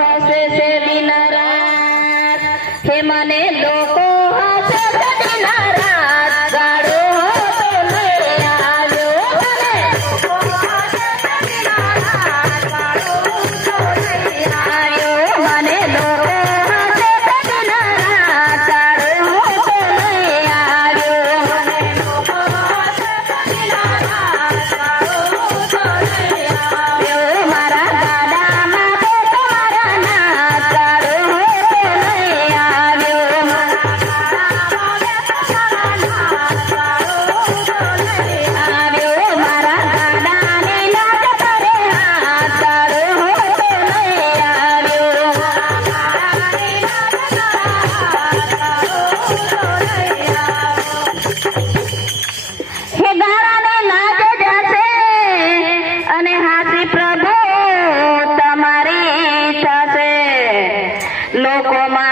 હસે છે દિન રાત હે મને લોકો હસે છે દિન રાત ગાડો તો લઈ આવ્યો મને લોકો હસે છે દિન રાત ગાડો તો લઈ આવ્યો મને લોકો હસે છે દિન રાત ગાડો તો લઈ આવ્યો મને લોકો હસે છે દિન રાત ગાડો તો લઈ આવ્યો મારા ગાડામાં તો તમારા નાથ ગાડો તો લઈ આવ્યો મારા ગાડામાં તો તમારા નાથ ગાડો તો લઈ આવ્યો મારા ગાડાની નાથ કરે હાથ ગાડો તો લઈ આવ્યો મારા ગાડાની નાથ તારા હાથ ગાડો તો લઈ આવ્યો હે ગાડાને લાજ જશે અને હાથી પ્રભુ તમારી થશે લોકોમાં